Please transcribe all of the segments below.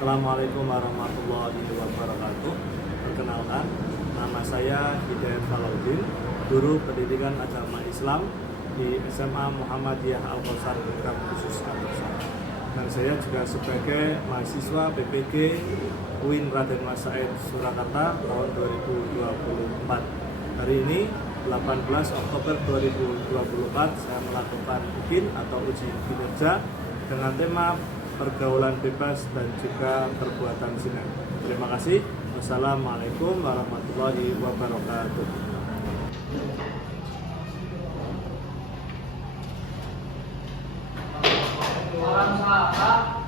Assalamualaikum warahmatullahi wabarakatuh. Perkenalkan, nama saya Hidayat Falaudin, guru pendidikan agama Islam di SMA Muhammadiyah Al-Kausar Program Khusus Al-Kausar. Dan saya juga sebagai mahasiswa PPG UIN Raden Mas Said Surakarta tahun 2024. Hari ini 18 Oktober 2024 saya melakukan UKIN atau uji kinerja dengan tema pergaulan bebas dan juga perbuatan zina. Terima kasih. Wassalamualaikum warahmatullahi wabarakatuh. Orang sahabat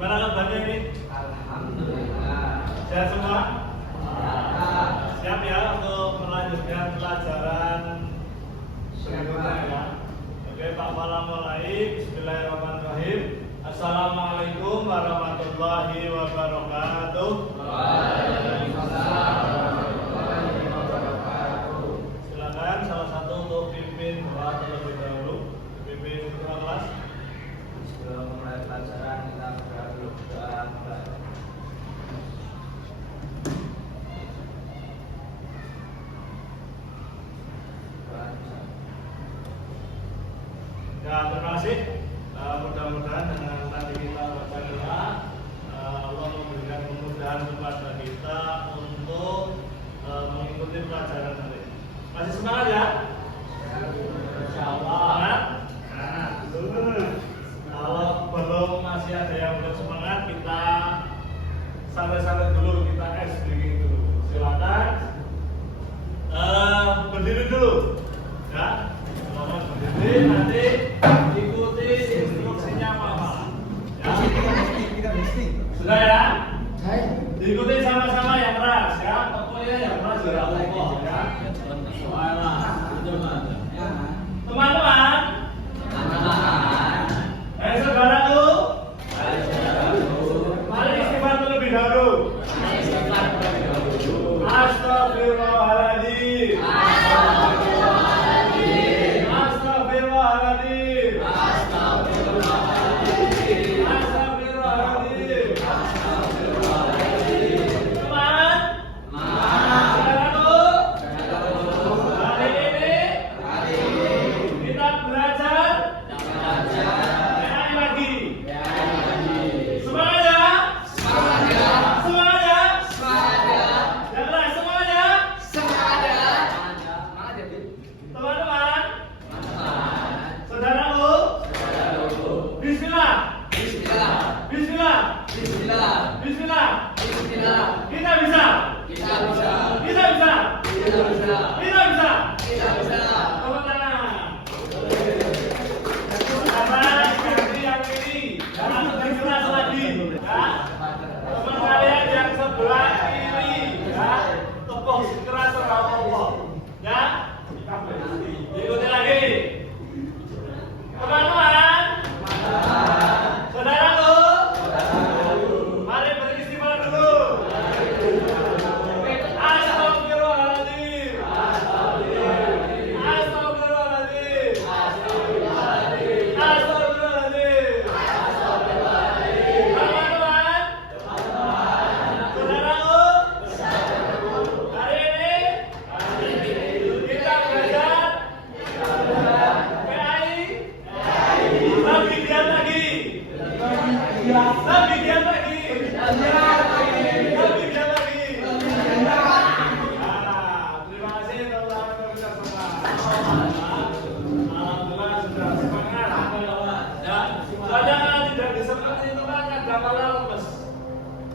Gimana kabarnya ini? Alhamdulillah. Sehat semua? Ya. Siap ya untuk melanjutkan pelajaran berikutnya ya. Oke, Pak Fala mulai. Bismillahirrahmanirrahim. Assalamualaikum warahmatullahi wabarakatuh. Waalaikumsalam warahmatullahi wabarakatuh. Silakan salah satu untuk pimpin doa terlebih dahulu. Pimpin ketua kelas. Sebelum mulai pelajaran kita berdoa dulu. Ya, terima kasih. Mudah-mudahan dengan tadi kita baca doa, Allah memberikan kemudahan kepada kita untuk mengikuti pelajaran nanti. Masih semangat ya? Semangat? Kalau belum masih ada yang belum semangat, kita santai-santai dulu, kita es dingin dulu. Silakan berdiri dulu, ya. Selamat berdiri, nanti ikuti instruksinya Mama. Ya. Sudah ya? Diikuti sama-sama yang keras ya. Pokoknya yang keras ya Allah ya. Teman-teman. Saudaraku. Mari istighfar terlebih dahulu. Astagfirullahaladzim. Astagfirullahaladzim. Astagfirullahaladzim. Teman. Saudaraku. Hari ini kita belajar.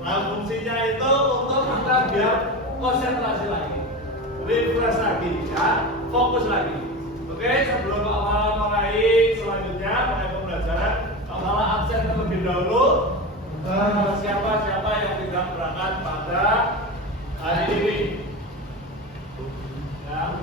Fungsinya itu untuk kita biar konsentrasi lagi, refresh lagi, ya, fokus lagi. Oke, sebelum Pak Fala mulai selanjutnya mulai pembelajaran, Pak Fala absen terlebih dahulu. Siapa yang tidak berangkat pada hari ini? Ya.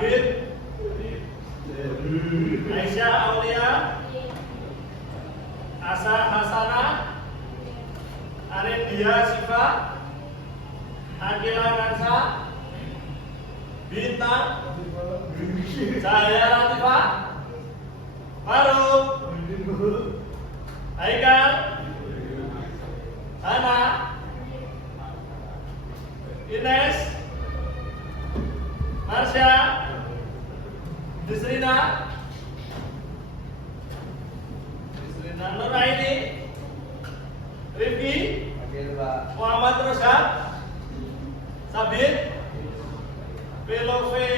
bin Aisyah Aulia Asa Hasana Arindia Siva Akila Kansa Bintang Cahaya Latifa Faruk Haikal Hana Ines Marsha Disrina Nuraini Rifki Muhammad Rosyad Sabit Velove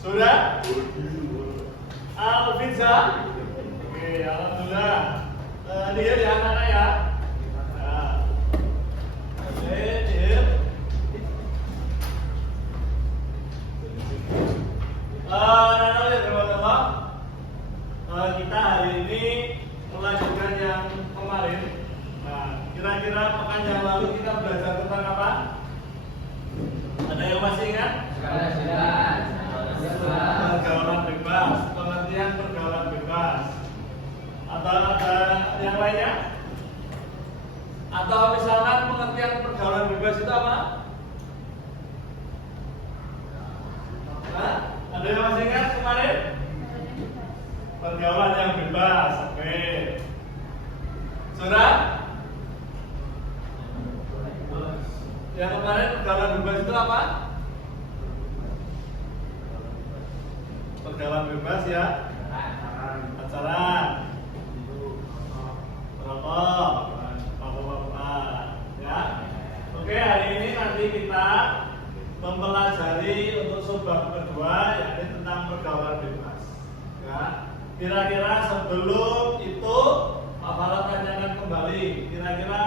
sudah Alfiza. Oke, alhamdulillah. Ini ya anak-anak ya. Nah. Oke, dia. Kita hari ini melanjutkan yang kemarin. Nah, kira-kira pekan yang lalu kita belajar tentang apa? Ada yang masih ingat? Pergaulan bebas, pengertian pergaulan bebas. Atau ada yang lainnya? Atau misalkan pengertian pergaulan bebas itu apa? Hah? Ada yang masih ingat kemarin? Pergaulan yang bebas, oke. Sudah? Yang kemarin pergaulan bebas itu apa? Pergaulan bebas ya. Pacaran, merokok, mabuk-mabukan, ya. Oke, hari ini nanti kita mempelajari untuk subbab kedua, yakni tentang pergaulan bebas. Ya. Kira-kira sebelum itu, Pak Farad tanyakan kembali. Kira-kira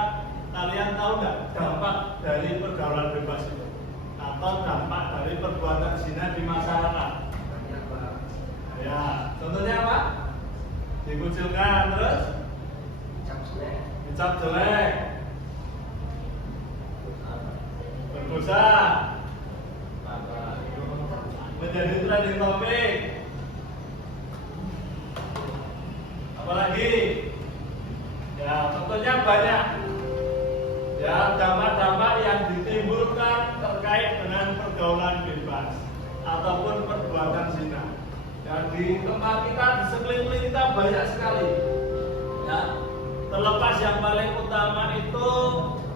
kalian tahu nggak dampak dari pergaulan bebas itu? Atau dampak dari perbuatan zina di masyarakat? Ya, contohnya apa? Dikucilkan, terus dicap jelek, berdosa, menjadi trending topik. Apalagi? Ya, contohnya banyak. Ya, dampak-dampak yang ditimbulkan terkait dengan pergaulan bebas ataupun perbuatan zina. Ya, di tempat kita, di sekeliling kita banyak sekali. Ya, terlepas yang paling utama itu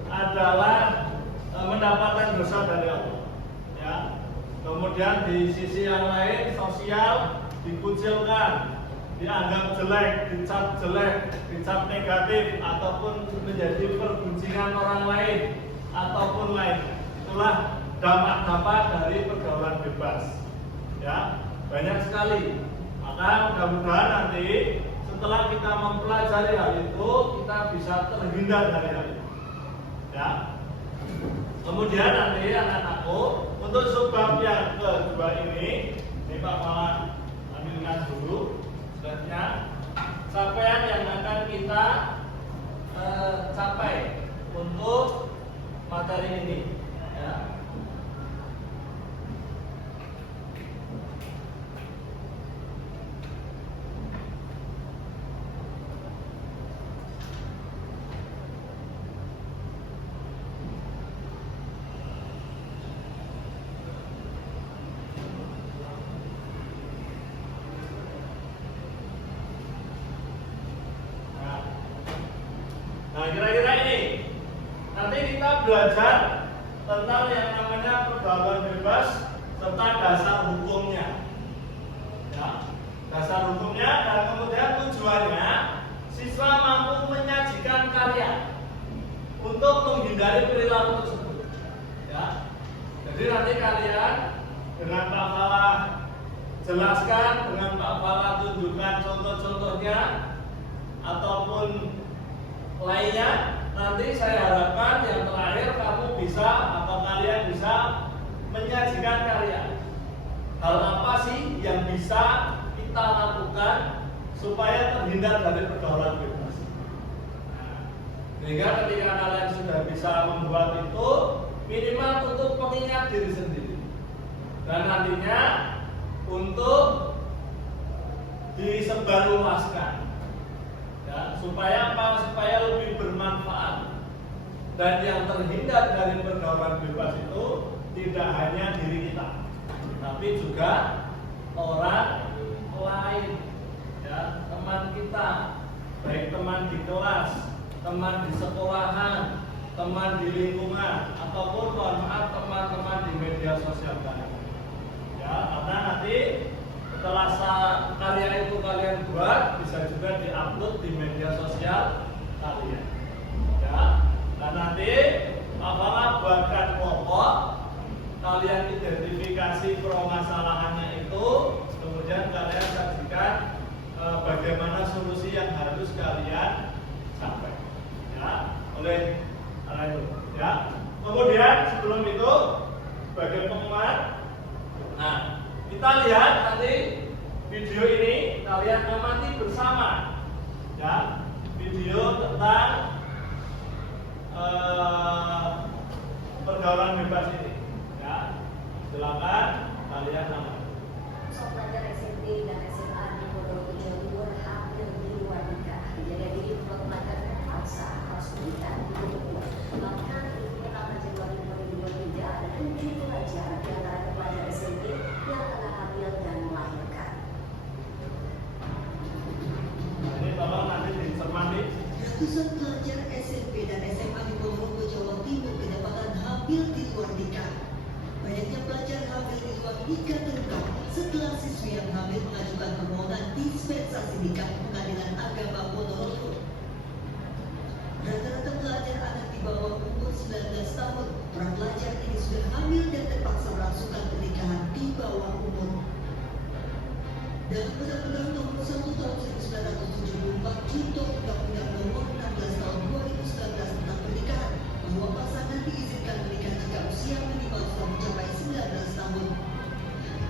adalah mendapatkan dosa dari Allah. Ya, kemudian di sisi yang lain sosial dikucilkan, dianggap jelek, dicap negatif, ataupun menjadi pergunjingan orang lain ataupun lainnya. Itulah dampak-dampak dari pergaulan bebas. Ya, banyak sekali. Maka mudah-mudahan nanti setelah kita mempelajari hal itu, kita bisa terhindar dari hal itu. Ya. Kemudian nanti anak-anakku untuk subbab yang kedua ini Pak Malah ambilkan dulu slide-nya. Capaian yang akan kita capai untuk materi ini. Ya. Nah, kira-kira ini nanti kita belajar tentang yang namanya pergaulan bebas serta dasar hukumnya. Ya, dasar hukumnya dan kemudian tujuannya siswa mampu menyajikan karya untuk menghindari perilaku tersebut. Ya, jadi nanti kalian dengan Pak Falah jelaskan, dengan Pak Falah tunjukkan contoh-contohnya ataupun lainnya. Nanti saya harapkan yang terakhir kamu bisa atau kalian bisa menyajikan karya. Hal apa sih yang bisa kita lakukan supaya terhindar dari pergaulan bebas? Sehingga ketika kalian sudah bisa membuat itu, minimal untuk pengingat diri sendiri, dan nantinya untuk disebarluaskan, ya, supaya apa? Supaya lebih bermanfaat. Dan yang terhindar dari pergaulan bebas itu tidak hanya diri kita, tapi juga orang lain, ya, teman kita, baik teman di kelas, teman di sekolahan, teman di lingkungan, ataupun mohon maaf teman-teman di media sosial kalian. Ya, karena nanti setelah karya itu kalian buat, bisa juga diupload di media sosial kalian. Ya, dan nanti apakah buatkan kelompok, kalian identifikasi permasalahannya itu, kemudian kalian sajikan bagaimana solusi yang harus kalian capai, ya, oleh itu, ya. Kemudian sebelum itu sebagai penguat, nah, kita lihat nanti video ini, kalian amati bersama, ya, video tentang pergaulan bebas ini, ya. Silakan kalian amati. Pelajar SMP dan SMA di Ponorogo Jawa Timur hampir di luar nikah. Jadi ini pelajar terpaksa harus menikah di Ponorogo. Bahkan di pertama Januari 2023 ada 7 pelajar di antara pelajar SMP yang telah hamil dan melahirkan. Ini tolong nanti dicermati. Ratusan pelajar SMP dan SMA di Ponorogo Jawa Timur kedapatan hamil di luar nikah. Banyaknya pelajar hamil di luar nikah terungkap setelah siswi yang hamil mengajukan permohonan dispensasi nikah Pengadilan Agama Ponorogo. Rata-rata pelajar anak di bawah umur 19 tahun. Para pelajar ini sudah hamil dan terpaksa melangsungkan pernikahan di bawah umur. Dalam Undang-Undang Nomor 1 Tahun 1974 Junto Undang-Undang Nomor 16 Tahun 2019 tentang pernikahan, bahwa pasangan diizinkan menikah jika usia minimal sudah mencapai 19 tahun.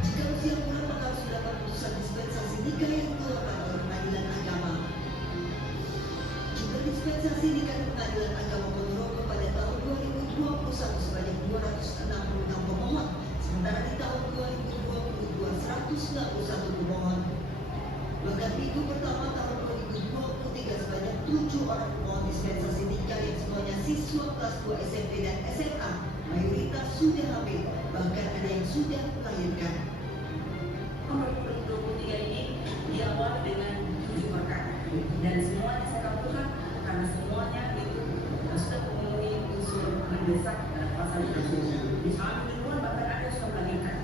Jika usia kurang, maka harus mendapat putusan dispensasi nikah yang dikeluarkan oleh Pengadilan Agama. Jumlah dispensasi nikah di Pengadilan Agama Ponorogo pada tahun 2021 sebanyak 266 pemohon, sementara di tahun 2022 191 pemohon. Bahkan minggu pertama tahun 2023 sebanyak 7 orang pemohon dispensasi nikah yang semuanya siswa kelas 2 SMP dan SMA, mayoritas sudah hamil, bahkan ada yang sudah melahirkan. Nomor 2023 ini diawali dengan 7 perkara dan semuanya saya kabulkan karena semuanya itu sudah memenuhi unsur mendesak dalam pasal tersebut. Di saat kedua bahkan ada sudah melahirkan.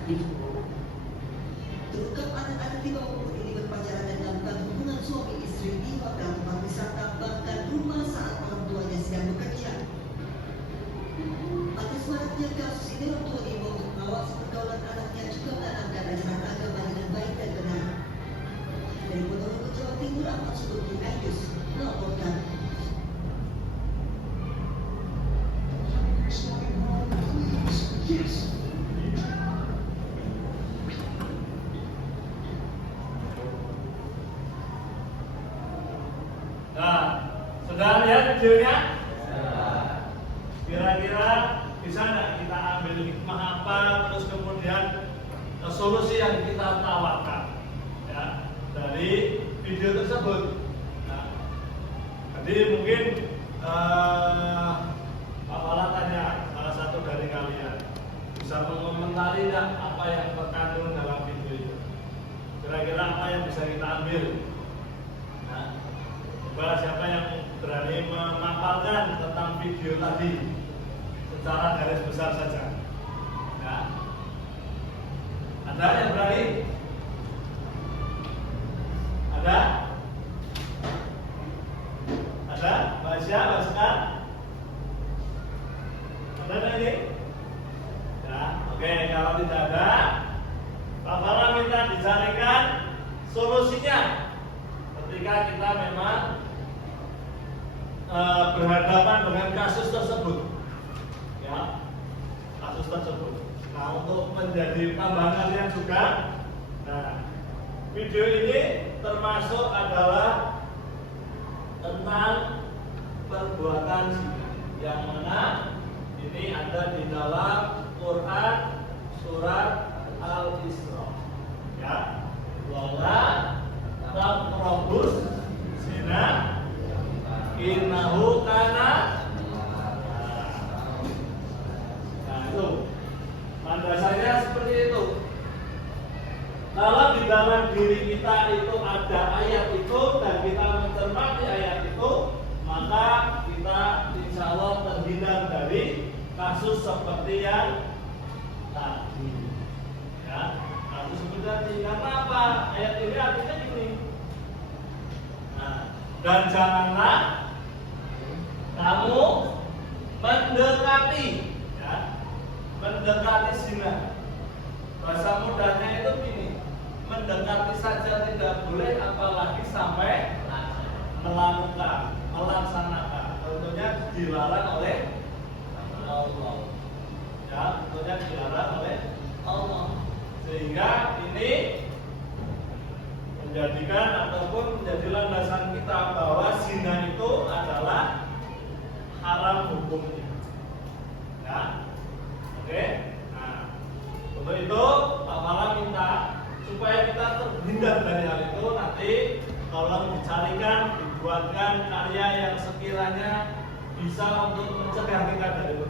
Terungkap anak-anak di bawah umur ini berpacaran dan melakukan hubungan suami istri di hotel tempat wisata, bahkan rumah saat orang tuanya sedang bekerja. Atas maraknya kasus ini, orang tua diimbau untuk mengawasi pergaulan anaknya, juga menanamkan ajaran agama dengan baik dan benar. Dari Ponorogo, Jawa Timur, Ahmad Subuki Aidus melaporkan. Nah, sudah lihat videonya? Kira-kira bisa nggak kita ambil hikmah apa, terus kemudian solusi yang kita tawarkan, ya, dari video tersebut. Nah, jadi mungkin Pak Wala tanya salah satu dari kalian, bisa mengomentari nggak apa yang terkandung dalam video itu? Kira-kira apa yang bisa kita ambil? Nah, coba siapa yang berani memaparkan tentang video tadi secara garis besar saja, ya. Ada yang berani? Ada? Ada? Mbak Aisyah, Mbak Sekar? Ada nggak ini? Ya, oke. Kalau tidak ada, Pak Farah minta dicarikan solusinya ketika kita memang berhadapan dengan kasus tersebut, ya, kasus tersebut. Nah, untuk menjadi tambahan kalian juga, nah, video ini termasuk adalah tentang perbuatan zina, yang mana ini ada ada di dalam Quran surat Al-Isra. Ya. Wala taqrabus zina innahu kana. Nah, itu. Landasannya seperti itu. Kalau di dalam diri kita itu ada ayat itu dan kita mencermati ayat itu, maka kita insya Allah terhindar dari kasus seperti yang tadi. Ya, kasus seperti tadi. Karena apa? Ayat ini artinya gini. Nah, dan janganlah kamu mendekati, ya, mendekati zina. Bahasa mudahnya itu gini. Mendekati saja tidak boleh, apalagi sampai melakukan, melaksanakan. Tentunya dilarang oleh Allah. Ya, tentunya dilarang oleh Allah. Sehingga ini menjadikan ataupun menjadi landasan kita bahwa zina itu adalah haram hukumnya. Ya, oke. Nah, untuk itu Pak Mala minta supaya kita terhindar dari hal itu, nanti tolong dicarikan, dibuatkan karya yang sekiranya bisa untuk mencegah kita dari itu.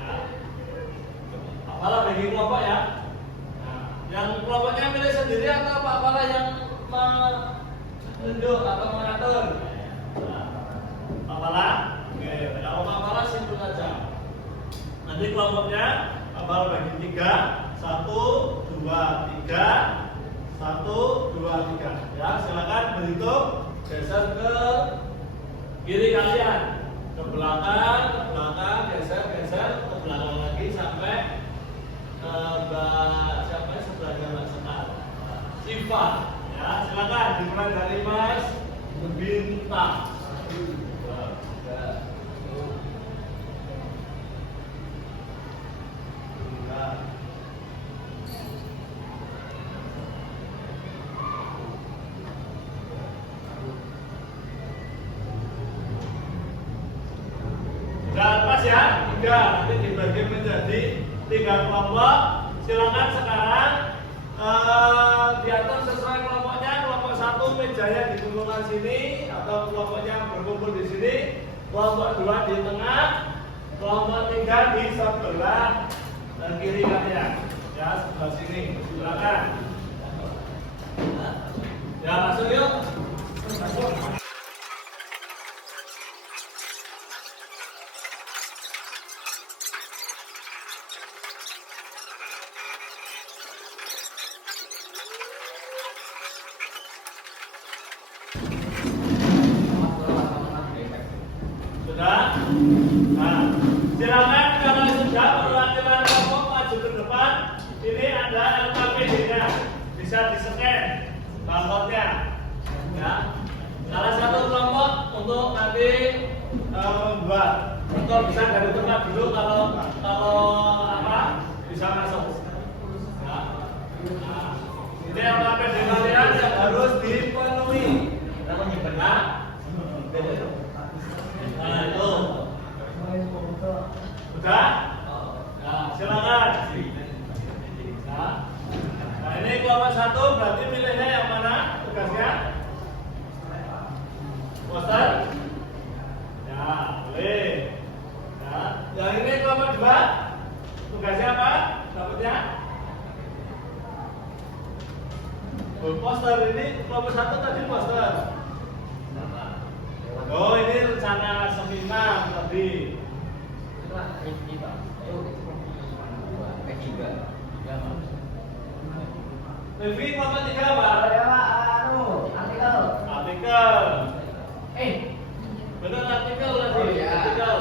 Nah, apalah bagi kelompok ya. Nah, yang kelompoknya milih sendiri atau apalah yang menunjuk atau mengatur. Nah, apalah, oke, kalau apalah simpel saja. Nanti kelompoknya apal bagi 3. 1, 2, 3, 1, 2, 3. Ya, silakan berhitung, geser ke kiri kalian, ke belakang, geser ke belakang lagi sampai siapa sebelahnya Mas Sekar, Siva. Ya, silakan dimulai dari Mas Bintang. 1, 2, 3. Ya, 3 nanti dibagi menjadi 3 kelompok. Silakan sekarang diatur sesuai kelompoknya. Kelompok 1 mejanya dikumpulkan sini atau kelompoknya berkumpul di sini. Kelompok 2 di tengah. Kelompok 3 di sebelah kiri kalian. Ya, sebelah sini. Silakan. Ya, masuk yuk. Masuk. Sudah? Nah, silakan kalau sudah perwakilan kelompok maju ke depan. Ini ada LKPD-nya, bisa di-scan barcode-nya. Ya, salah satu kelompok untuk nanti membuat. Kalau bisa dari tempat dulu, kalau apa bisa masuk. Ya. Nah, ini LKPD kalian yang harus dipenuhi. Nah, itu. Sudah? Nah, silakan. Nah, ini kelompok 1 berarti milihnya yang mana tugasnya? Poster? Ya, boleh. Ya, yang ini kelompok 2 tugasnya apa? Dapatnya? Poster. Ini kelompok 1 tadi poster. Oh, ini rencana seminar tadi. Review kelompok 3 apa? Artikel. Benar artikel tadi. Artikel.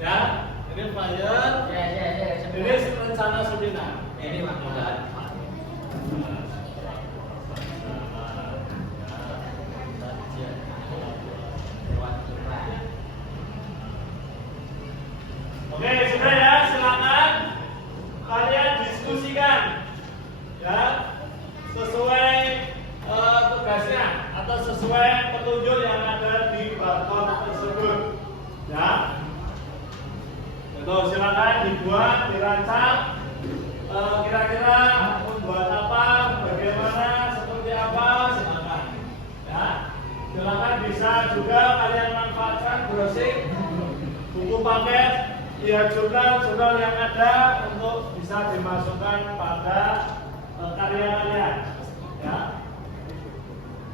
Ya, ini flyer. Ini rencana seminar. Ini maklumat. Oke, sudah ya, silakan kalian diskusikan ya sesuai tugasnya atau sesuai petunjuk yang ada di barcode tersebut ya. Itu silakan dibuat, dirancang. Kira-kira membuat apa, bagaimana, seperti apa, silakan. Ya, silakan bisa juga kalian manfaatkan browsing buku paket, ya jurnal yang ada untuk bisa dimasukkan pada karya kalian. Ya,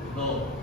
itu.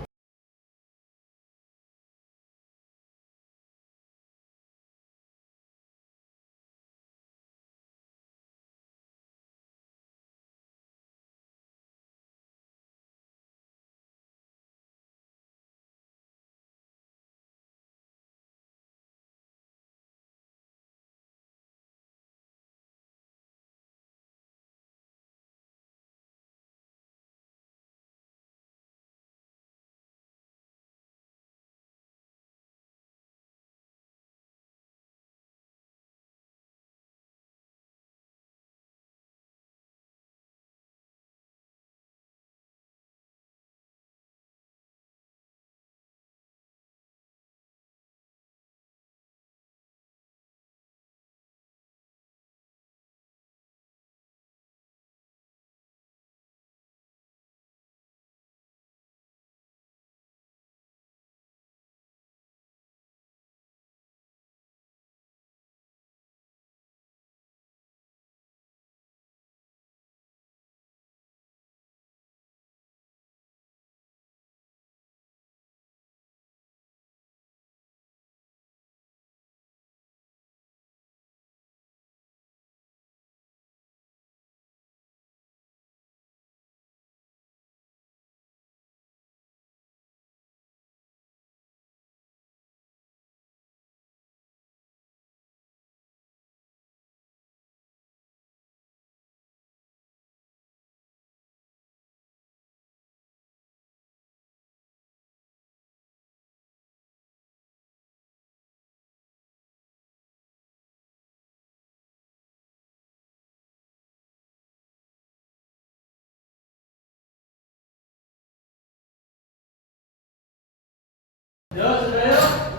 Yo, sudah yuk.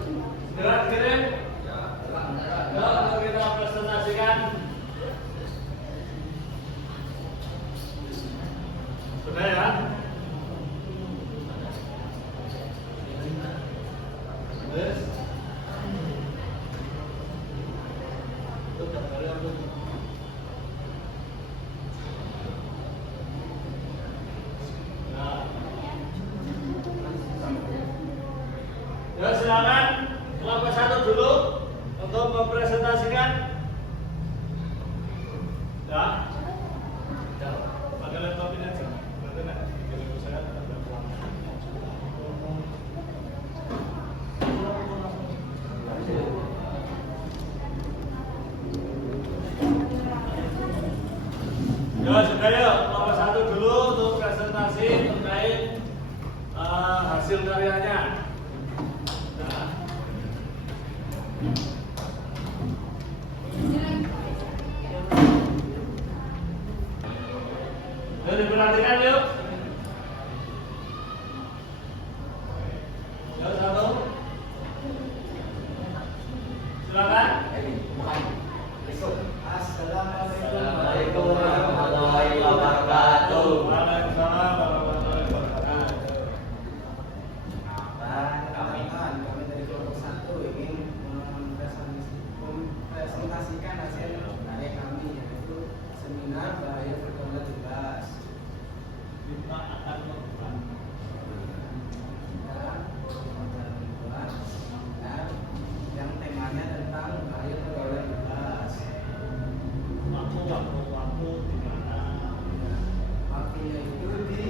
Gerak kirim. Yo, untuk kita presentasikan. Sudah ya. Yes. Ya, silakan kelompok 1 dulu untuk mempresentasikan. Ya. Pakai laptop ini aja. Nanti nanti saya ada pelan. Ya, sudah ya. Kelompok 1 dulu untuk presentasi terkait hasil karyanya. Diperhatikan yuk. Yuk, 1. Silakan. Assalamualaikum warahmatullahi wabarakatuh. Waalaikumsalam warahmatullahi wabarakatuh. Kami dari kelompok 1 ingin mempresentasikan hasil karya kami, yaitu seminar bahaya pergaulan bebas. Kita akan melakukan dan yang temanya tentang bahaya pergaulan bebas. waktu di mana. Waktunya itu di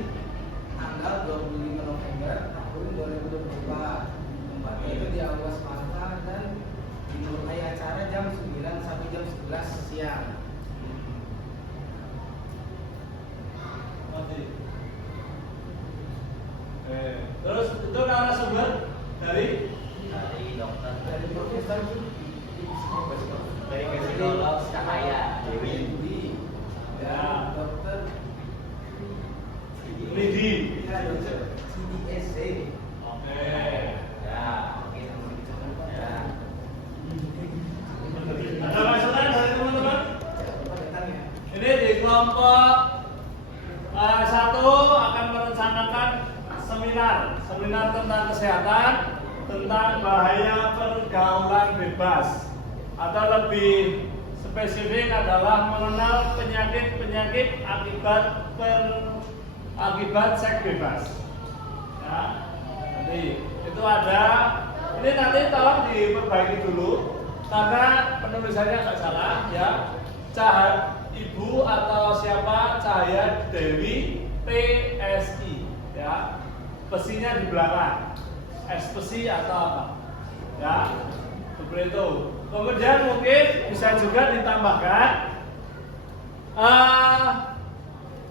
tanggal 25 November tahun 2024. Tempatnya itu di Aula Sparta dan dimulai acara jam 9 sampai jam 11 siang. Terus itu narasumber dari Dokter dari Profesor dari psikolog Cahaya Dewi dan Dokter Lidi. ya Dokter CDSC. Oke. Ya, gitu. Ya. Ada tentang bahaya pergaulan bebas, atau lebih spesifik adalah mengenal penyakit-penyakit akibat seks bebas. Ya, nanti itu ada. Ini nanti tolong diperbaiki dulu karena penulisannya agak salah ya. Ibu atau siapa Cahaya Dewi PSI ya. Pesinya di belakang. Ekspesi atau apa? Ya. Seperti itu. Kemudian mungkin bisa juga ditambahkan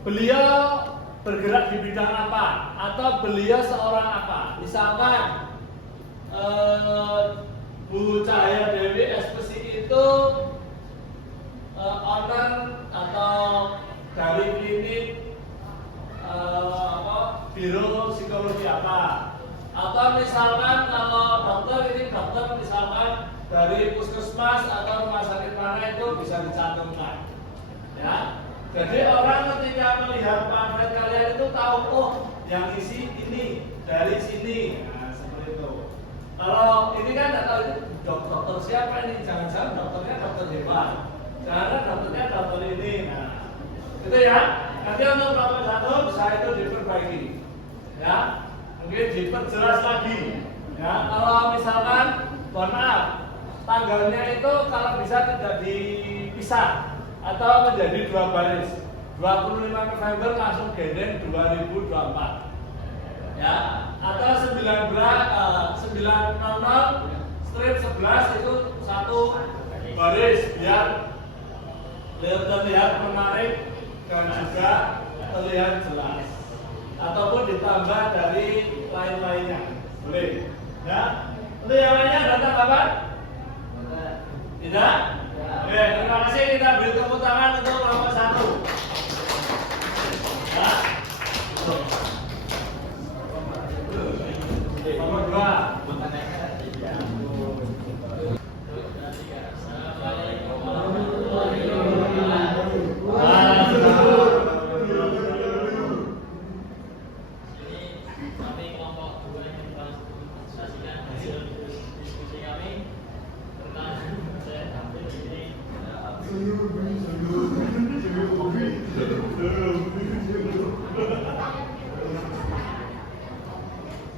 beliau bergerak di bidang apa atau beliau seorang apa. Misalkan Bu Cahaya Dewi Ekspesi itu owner atau dari klinik biro psikologi apa, atau misalkan kalau dokter ini dokter misalkan dari puskesmas atau rumah sakit mana itu bisa dicantumkan ya. Jadi orang ketika melihat pamflet kalian itu tahu, oh yang isi ini dari sini, nah seperti itu. Kalau ini kan tidak tahu itu dokter siapa ini, jangan-jangan dokternya dokter hebat, jangan dokternya dokter ini, nah itu ya. Nanti untuk nomor 1 bisa itu diperbaiki, ya, mungkin diperjelas lagi, ya. Kalau misalkan, mohon maaf, tanggalnya itu kalau bisa tidak dipisah atau menjadi 2 baris, 25 November langsung gendeng 2024, ya, atau 900 strip 11 itu 1 baris biar terlihat menarik dan juga terlihat jelas, ataupun ditambah dari lain-lainnya boleh ya. Untuk yang lainnya ada tanggapan? Tidak? Oke, terima kasih. Kita beri tepuk tangan untuk nomor 1 ya. Nomor 2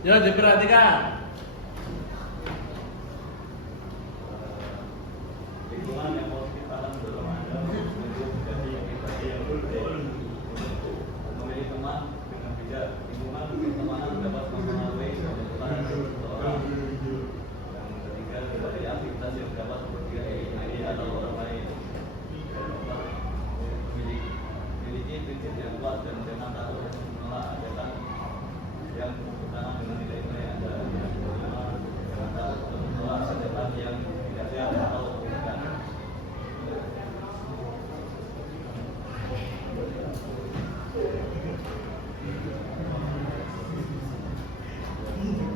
ya, diperhatikan. Lingkungan yang positif akan mendorong Anda untuk menjadi pribadi yang berbeda. Memilih teman dengan bijak. Lingkungan pertemanan dapat mempengaruhi kehidupan seseorang. Yang ketiga, berbagai aktivitas yang dapat memperkirakan diri atau orang lain. Dan keempat, memiliki prinsip yang kuat dan jangan takut menolak ajakan yang bertentangan dengan nilai-nilai Anda. Yang kelima, jangan takut menolak ajakan yang tidak sehat atau bukan.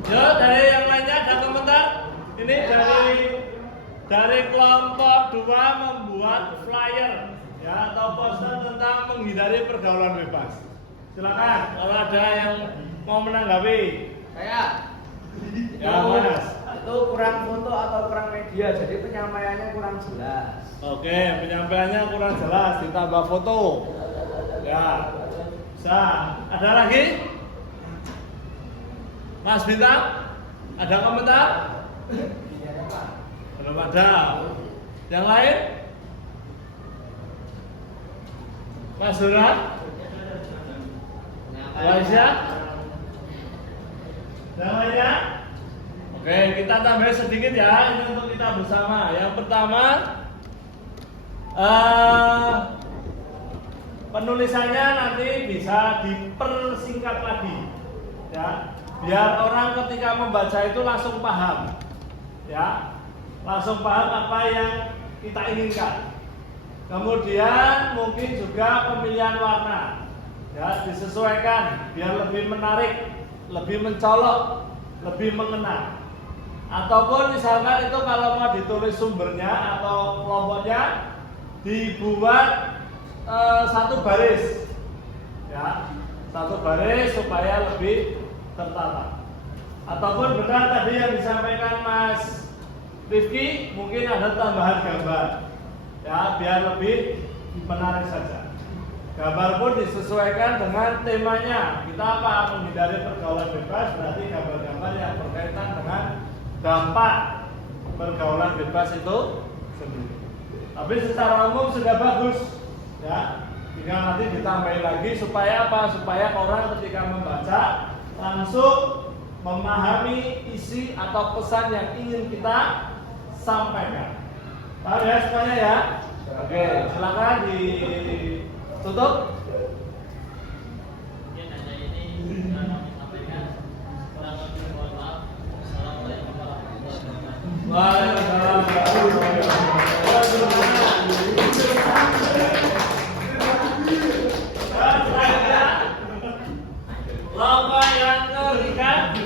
Ya, dari yang lainnya ada komentar? Ini dari kelompok 2 membuat flyer ya atau poster tentang menghindari pergaulan bebas. Silakan kalau ada yang mau menanggapi. Saya Ya, Mas. itu kurang foto atau kurang media, jadi penyampaiannya kurang jelas. Oke, penyampaiannya kurang jelas, ditambah foto. Ya. Bisa. Ada lagi? Mas Bintang? Ada komentar? Belum ada. Yang lain? Mas Huran? Wajah? Yang lainnya? Oke, kita tambah sedikit ya, ini untuk kita bersama. Yang pertama, penulisannya nanti bisa dipersingkat lagi, ya, biar orang ketika membaca itu langsung paham, ya, langsung paham apa yang kita inginkan. Kemudian mungkin juga pemilihan warna, ya, disesuaikan biar lebih menarik, lebih mencolok, lebih mengena. Ataupun misalkan itu kalau mau ditulis sumbernya atau kelompoknya dibuat 1 baris, ya, 1 baris supaya lebih tertata. Ataupun benar tadi yang disampaikan Mas Rifki, mungkin ada tambahan gambar, ya biar lebih menarik saja. Gambar pun disesuaikan dengan temanya. Kita apa? Menghindari pergaulan bebas, berarti gambar-gambar yang berkaitan dengan dampak pergaulan bebas itu sendiri. Tapi secara umum sudah bagus, ya. Tinggal nanti ditambahin lagi supaya apa? Supaya orang ketika membaca langsung memahami isi atau pesan yang ingin kita sampaikan. Paham ya semuanya ya? Oke, silakan ditutup. Mungkin hanya ini yang kami sampaikan. Kurang lebih mohon maaf. Assalamualaikum warahmatullahi wabarakatuh. Waalaikumsalam warahmatullahi wabarakatuh. Lomba yang ketiga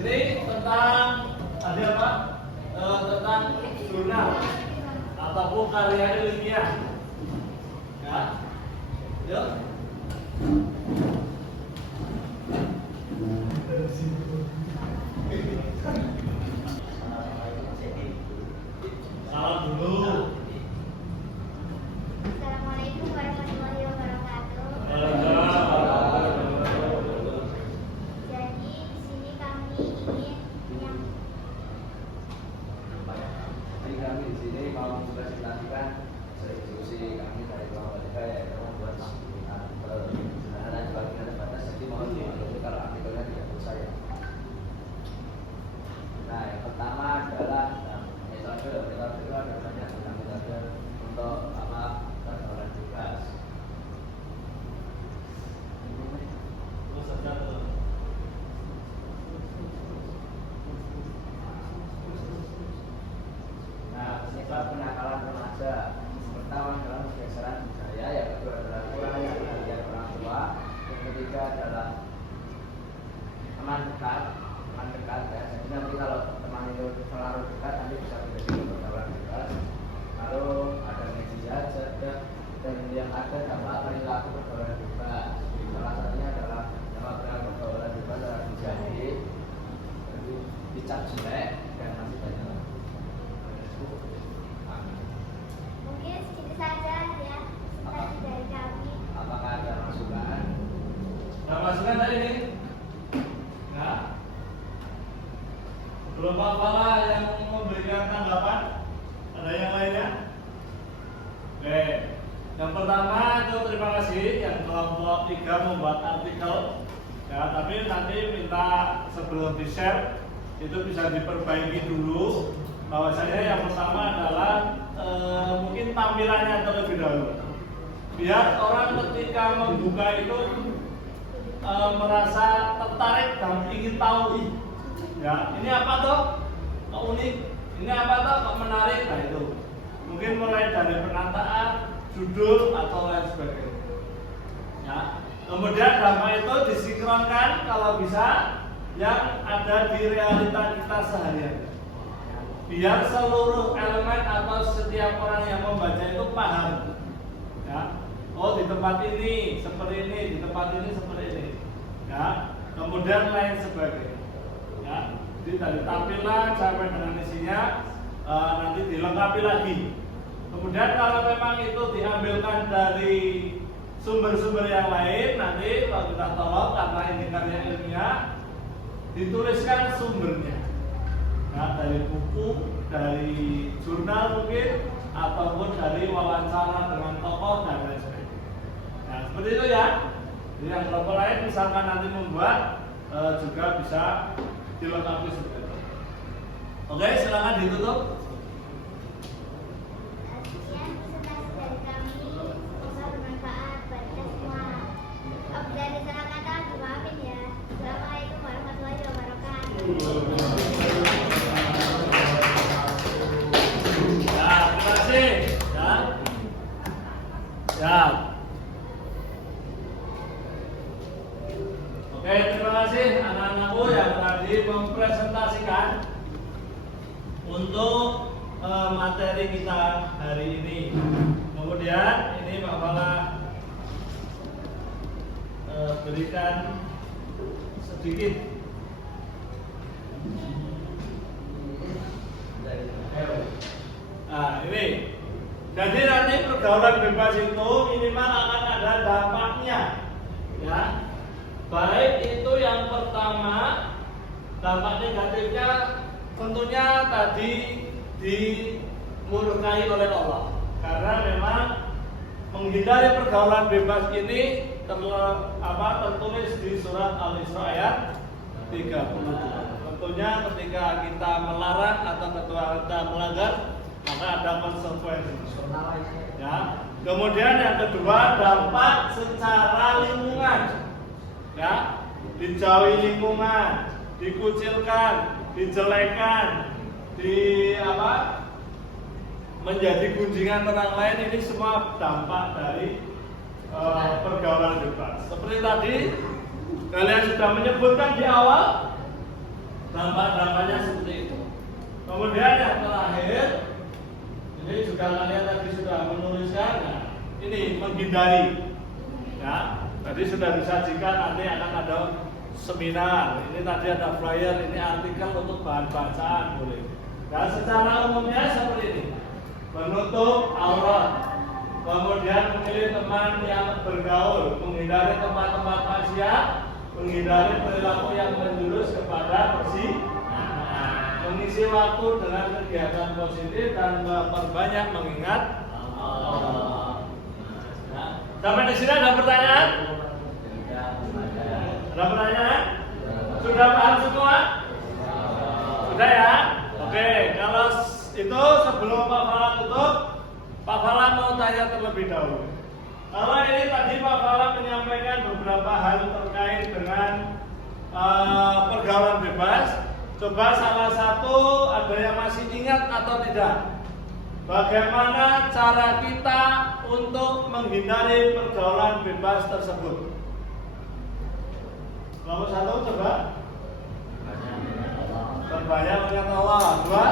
ini tentang tadi apa? Tentang jurnal ataupun karya ilmiah. Ya, yuk. Salam dulu. Assalamualaikum warahmatullahi wabarakatuh. Jadi di sini kami ingin Jadi kami di sini mau mempresentasikan diskusi kami dari kelompok 3 yaitu membuat sederhana bagi batas. Jadi mohon dimaklumi kalau artikelnya tidak usah ya. Nah, yang pertama adalah metode itu ada banyak metode untuk pergaulan bebas. Nah, sifat penakalan remaja pertama adalah pergeseran budaya, yang kedua adalah kurangnya perhatian orang tua, yang ketiga adalah teman dekat ya. Jadi nanti kalau teman itu terlalu dekat nanti bisa terjadi pergaulan bebas. Lalu ada media cerdas dan yang ada dampak perilaku pergaulan bebas. Salah satunya adalah dampak perilaku pergaulan bebas adalah menjadi dicap jelek dan masih banyak. mungkin segitu saja ya presentasi dari kami. Apakah ada masukan? Ada masukan tadi nih? Ya. Belum apa-apa yang memberikan tanggapan? Ada yang lainnya? Oke. Yang pertama itu terima kasih yang kelompok 3 membuat artikel. Ya, tapi nanti minta sebelum di-share itu bisa diperbaiki dulu. Bahwasanya yang pertama adalah mungkin tampilannya terlebih dahulu. Biar orang ketika membuka itu merasa tertarik dan ingin tahu. Ya, ini apa toh? Kok unik? Ini apa toh? Kok menarik? Nah itu. Mungkin mulai dari penataan, judul atau lain sebagainya. Ya. Kemudian drama itu disinkronkan kalau bisa yang ada di realita kita sehari-hari. Biar seluruh elemen atau setiap orang yang membaca itu paham. Ya. Oh, di tempat ini seperti ini, di tempat ini seperti ini. Ya. Kemudian lain sebagainya. Ya. Jadi dari tampilan sampai dengan isinya nanti dilengkapi lagi. Kemudian kalau memang itu diambilkan dari sumber-sumber yang lain, nanti kalau kita tolong karena ini karya ilmiah, dituliskan sumbernya. Nah, dari buku, dari jurnal mungkin, ataupun dari wawancara dengan tokoh dan lain sebagainya. Nah, seperti itu ya. Jadi yang kelompok lain misalkan nanti membuat juga bisa dilengkapi seperti itu. Oke, silakan ditutup. Sekian presentasi dari kami, semoga bermanfaat bagi kita semua. Dari salah kata dimaafin ya. Assalamualaikum warahmatullahi wabarakatuh. Ya, terima kasih. Ya. Ya. Oke, terima kasih anak-anakku yang tadi mempresentasikan untuk materi kita hari ini. Kemudian ini Pak Fala berikan sedikit. Nah ini, jadi nanti pergaulan bebas itu minimal akan ada dampaknya, ya. Baik itu yang pertama, dampak negatifnya tentunya tadi dimurkai oleh Allah, karena memang menghindari pergaulan bebas ini tertulis di surat Al-Isra ayat 30. Tentunya ketika kita melarang atau kita melanggar, maka ada konsekuensi. Ya. Kemudian yang kedua, dampak secara lingkungan. Ya, dijauhi lingkungan, dikucilkan, dijelekan, menjadi gunjingan orang lain, ini semua dampak dari pergaulan bebas. Seperti tadi kalian sudah menyebutkan di awal, dampak-dampaknya seperti itu. Kemudian yang terakhir, ini juga kalian tadi sudah menuliskan, nah, ini menghindari. Ya, tadi sudah disajikan, nanti akan ada seminar. Ini tadi ada flyer, ini artikel untuk bahan bacaan boleh. Dan secara umumnya seperti ini: menutup aurat, kemudian memilih teman yang bergaul, menghindari tempat-tempat maksiat, menghindari perilaku yang menjurus kepada perzinahan, mengisi waktu dengan kegiatan positif dan memperbanyak mengingat Allah. Sampai di sini ada pertanyaan? Ada pertanyaan? Sudah paham semua? Sudah ya? Oke, kalau itu sebelum Pak Fala tutup, Pak Fala mau tanya terlebih dahulu. Kalau ini tadi Pak Fala menyampaikan beberapa hal terkait dengan pergaulan bebas. Coba salah satu ada yang masih ingat atau tidak? Bagaimana cara kita untuk menghindari pergaulan bebas tersebut? Nomor satu coba. Terbanyak mengingat Allah. Dua,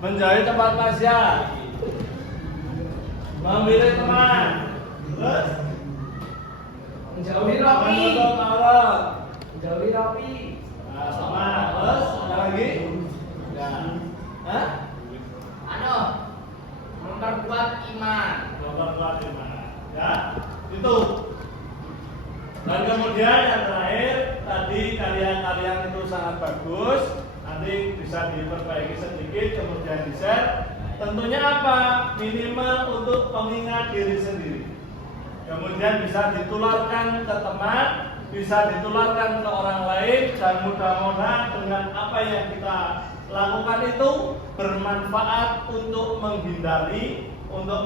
menjauhi tempat maksiat, memilih teman. Terus Menjauhi Robi. menutup aurat. Menjauhi Robi. Nah, sama. Terus ada lagi? Ya. Hah? Memperkuat iman. Memperkuat iman. Ya, itu. Dan kemudian yang terakhir, tadi karya-karya itu sangat bagus. Nanti bisa diperbaiki sedikit, kemudian di-share. Tentunya apa? Minimal untuk pengingat diri sendiri. Kemudian bisa ditularkan ke teman, bisa ditularkan ke orang lain, dan mudah-mudahan dengan apa yang kita lakukan itu bermanfaat untuk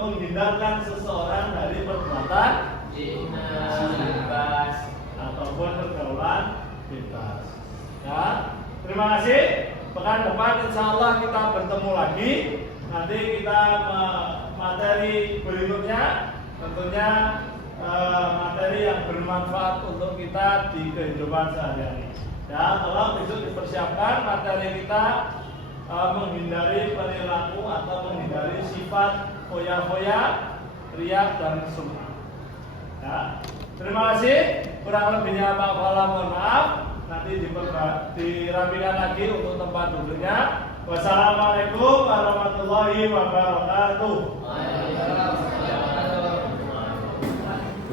menghindarkan seseorang dari perbuatan bebas ataupun pergaulan bebas. Ya, terima kasih. Pekan depan insya Allah kita bertemu lagi. Nanti kita materi berikutnya tentunya materi yang bermanfaat untuk kita di kehidupan sehari-hari. Ya, tolong besok dipersiapkan materi kita menghindari perilaku atau menghindari sifat foya-foya, riak dan sum'ah. Ya, terima kasih. Kurang lebihnya Pak Fala mohon maaf. Nanti dirapikan lagi untuk tempat duduknya. Wassalamualaikum warahmatullahi wabarakatuh.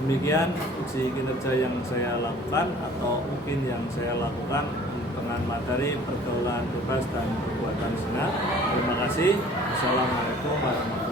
Demikian uji kinerja yang saya lakukan atau mungkin yang saya lakukan dengan materi pergaulan bebas dan perbuatan zina. Terima kasih. Assalamualaikum warahmatullahi wabarakatuh.